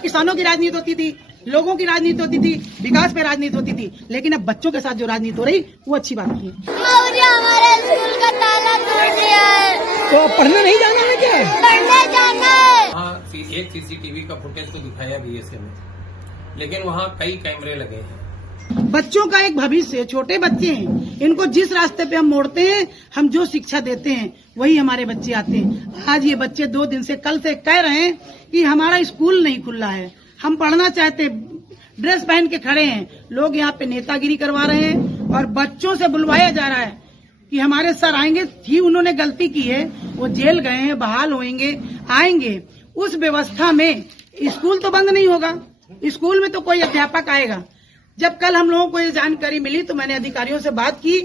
किसानों की राजनीति होती थी, लोगों की राजनीति होती थी, विकास पे राजनीति होती थी, लेकिन अब बच्चों के साथ जो राजनीति हो रही वो अच्छी बात नहीं है। हमारे स्कूल का ताला टूट गया है, तो पढ़ने नहीं जाना है क्या? पढ़ने जाना है। हाँ, एक सीसीटीवी का फुटेज तो दिखाया बीएसए में, लेकिन वहाँ कई कैमरे लगे हैं। बच्चों का एक भविष्य, छोटे बच्चे हैं, इनको जिस रास्ते पे हम मोड़ते हैं, हम जो शिक्षा देते हैं वही हमारे बच्चे आते हैं। आज ये बच्चे 2 दिन से, कल से कह रहे हैं कि हमारा स्कूल नहीं खुला है, हम पढ़ना चाहते, ड्रेस पहन के खड़े हैं। लोग यहाँ पे नेतागिरी करवा रहे हैं और बच्चों से बुलवाया जा रहा है कि हमारे सर आएंगे। ही उन्होंने गलती की है, वो जेल गए हैं, बहाल होंगे, आएंगे। उस व्यवस्था में स्कूल तो बंद नहीं होगा, स्कूल में तो कोई अध्यापक आएगा। जब कल हम लोगों को ये जानकारी मिली तो मैंने अधिकारियों से बात की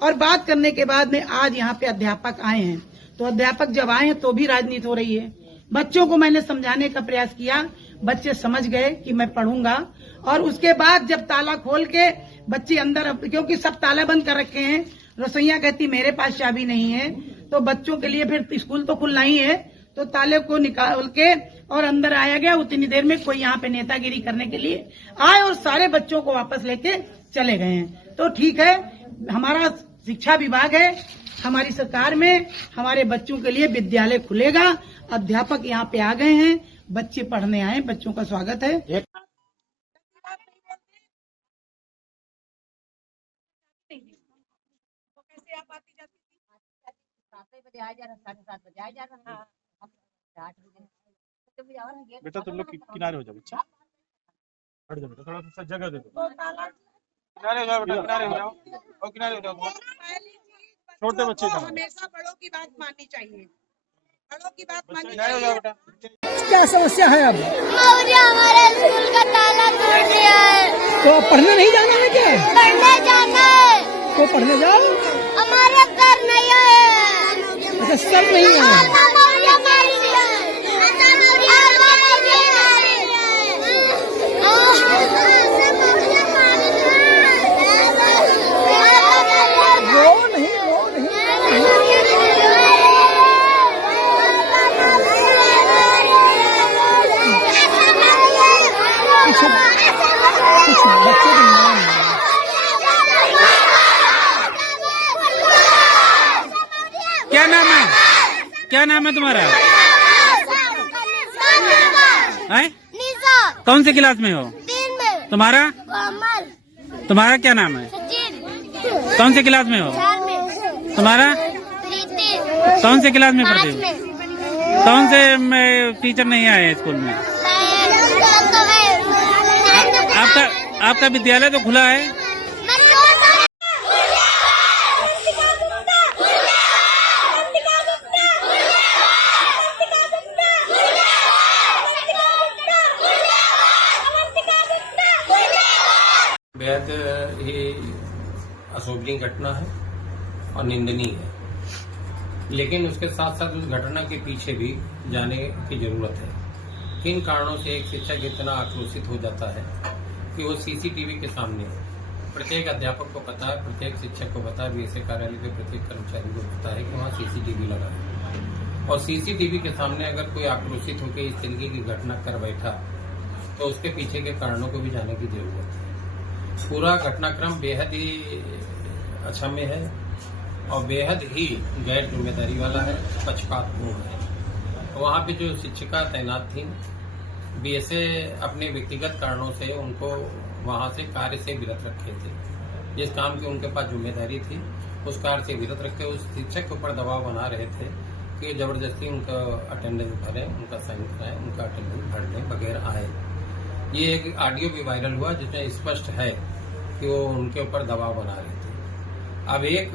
और बात करने के बाद में आज यहाँ पे अध्यापक आए हैं। तो अध्यापक जब आए हैं तो भी राजनीति हो रही है। बच्चों को मैंने समझाने का प्रयास किया, बच्चे समझ गए कि मैं पढ़ूंगा। और उसके बाद जब ताला खोल के बच्चे अंदर, क्योंकि सब ताला बंद कर रखे हैं, रसोइया कहती मेरे पास चाबी नहीं है, तो बच्चों के लिए फिर स्कूल तो खुलना ही है, तो ताले को निकाल के और अंदर आया गया। उतनी देर में कोई यहाँ पे नेतागिरी करने के लिए आए और सारे बच्चों को वापस लेके चले गए हैं। तो ठीक है, हमारा शिक्षा विभाग है, हमारी सरकार में हमारे बच्चों के लिए विद्यालय खुलेगा। अध्यापक यहाँ पे आ गए हैं, बच्चे पढ़ने आए, बच्चों का स्वागत है। बेटा तुम लोग किनारे हो जाओ, बच्चा हट जाओ बेटा, थोड़ा सा जगह दे दो। किनारे हो जाओ बेटा, किनारे हो जाओ और किनारे हो जाओ। छोटे बच्चे का हमेशा बड़ों की बात माननी चाहिए, बड़ों की बात माननी किनारे हो जाओ बेटा। क्या समस्या है? अब हमारे स्कूल का ताला टूट गया है, तो पढ़ने नहीं जाना है क्या? पढ़ने जाना है। तो पढ़ने जाओ। हमारे सर नहीं है। अच्छा, सर नहीं है। क्या नाम है? क्या नाम है तुम्हारा? है? कौन से क्लास में हो? 3 में। तुम्हारा? कमल। तुम्हारा क्या नाम है? सचिन। कौन से क्लास में हो? 4 में। तुम्हारा? प्रीति। कौन से क्लास में 5 पढ़ते हो? में। कौन से टीचर नहीं आए स्कूल में? आपका विद्यालय तो खुला है। बेहद ही अशोभनीय घटना है और निंदनीय है, लेकिन उसके साथ साथ उस घटना के पीछे भी जाने की जरूरत है। किन कारणों से एक शिक्षक इतना आक्रोशित हो जाता है कि वो सीसीटीवी के सामने, प्रत्येक अध्यापक को पता है, प्रत्येक शिक्षक को पता है, बीएसए कार्यालय के प्रत्येक कर्मचारी को पता है कि वहाँ सीसीटीवी लगा है। और सीसीटीवी के सामने अगर कोई आक्रोशित होकर इस तरीके की घटना कर बैठा तो उसके पीछे के कारणों को भी जाने की जरूरत है। पूरा घटनाक्रम बेहद ही अक्षम्य है और बेहद ही गैर जिम्मेदारी वाला है, पक्षपातपूर्ण है। तो वहाँ पे जो शिक्षिका तैनात थी, बीएसए अपने व्यक्तिगत कारणों से उनको वहाँ से कार्य से विरत रखे थे। जिस काम की उनके पास जिम्मेदारी थी उस कार्य से विरत रखे उस शिक्षक के ऊपर दबाव बना रहे थे कि जबरदस्ती उनका अटेंडेंस भरें, उनका साइन कराएं, उनका अटेंडेंस भर लें, वगैरह आए। ये एक ऑडियो भी वायरल हुआ जिसमें स्पष्ट है कि वो उनके ऊपर दबाव बना रहे थे। अब एक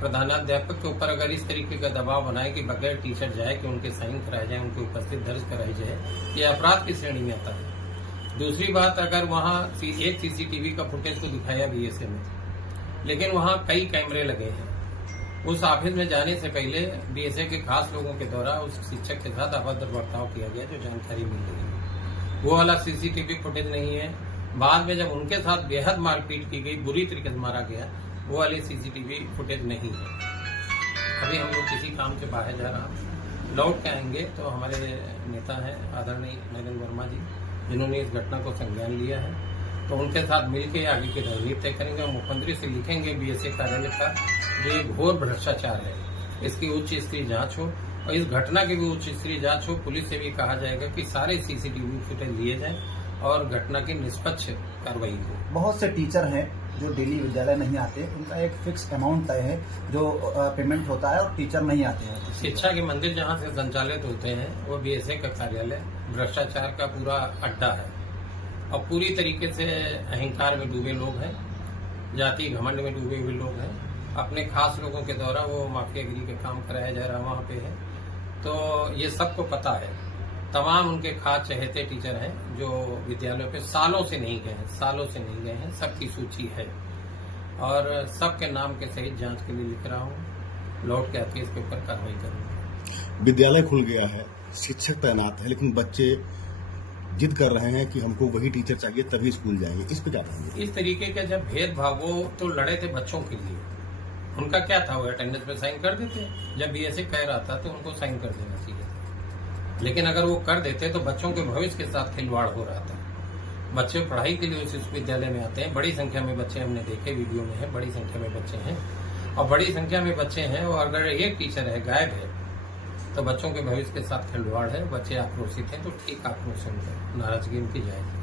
प्रधानाध्यापक के ऊपर अगर इस तरीके का दबाव बनाए कि बगैर टीचर जाए कि उनके साइन कराए जाए, उनकी उपस्थिति दर्ज कराई जाए, ये अपराध की श्रेणी में आता है। दूसरी बात, अगर वहाँ एक सीसीटीवी का फुटेज तो दिखाया बीएसए में, लेकिन वहाँ कई कैमरे लगे हैं। उस ऑफिस में जाने से पहले बीएसए के खास लोगों के द्वारा उस शिक्षक के साथ अभद्र बर्ताव किया गया, जो जानकारी मिल रही है। वो वाला सीसीटीवी फुटेज नहीं है। बाद में जब उनके साथ बेहद मारपीट की गई, बुरी तरीके से मारा गया, वो वाली सीसीटीवी फुटेज नहीं है। अभी हम लोग किसी काम से बाहर जा रहा, लौट के आएंगे तो हमारे नेता हैं आदरणीय नरेंद्र वर्मा जी, जिन्होंने इस घटना को संज्ञान लिया है, तो उनके साथ मिलकर आगे की रणनीति तय करेंगे और मुख्यमंत्री से लिखेंगे बीएसए कार्यालय का जो ये घोर भ्रष्टाचार है इसकी उच्च स्तरीय जांच हो और इस घटना की भी उच्च स्तरीय जांच हो। पुलिस से भी कहा जाएगा कि सारे सीसीटीवी फुटेज लिए जाएं और घटना की निष्पक्ष कार्रवाई हो। बहुत से टीचर हैं जो डेली विद्यालय नहीं आते, उनका एक फिक्स अमाउंट तय है जो पेमेंट होता है और टीचर नहीं आते हैं। शिक्षा के मंदिर जहां से संचालित होते हैं वो बीएसए का कार्यालय भ्रष्टाचार का पूरा अड्डा है और पूरी तरीके से अहंकार में डूबे लोग हैं, जाति घमंड में डूबे हुए लोग हैं। अपने खास लोगों के द्वारा वो माफियागिरी के काम कराया जा रहा वहां पे है, तो ये सबको पता है। तमाम उनके खास चहेते टीचर हैं जो विद्यालयों पे सालों से नहीं गए हैं, सबकी सूची है और सबके नाम के सहित जांच के लिए लिख रहा हूँ। लौट के आके इसके ऊपर कार्रवाई करूंगा। विद्यालय खुल गया है, शिक्षक तैनात है, लेकिन बच्चे जिद कर रहे हैं कि हमको वही टीचर चाहिए तभी स्कूल जाएंगे। इस पे क्या कहेंगे? इस तरीके के जब भेदभाव वो तो लड़े थे बच्चों के लिए, उनका क्या था, वो अटेंडेंस पे साइन कर देते। जब बीएसए कह रहा था तो उनको साइन कर देना चाहिए था, लेकिन अगर वो कर देते तो बच्चों के भविष्य के साथ खिलवाड़ हो रहा था। बच्चे पढ़ाई के लिए उस विश्वविद्यालय में आते हैं, बड़ी संख्या में बच्चे हमने देखे, वीडियो में है, बड़ी संख्या में बच्चे हैं और बड़ी संख्या में बच्चे हैं और अगर एक टीचर है गायब है तो बच्चों के भविष्य के साथ खिलवाड़ है। बच्चे आक्रोशित हैं तो ठीक आक्रोश उनका नाराजगी उनकी जाएगी।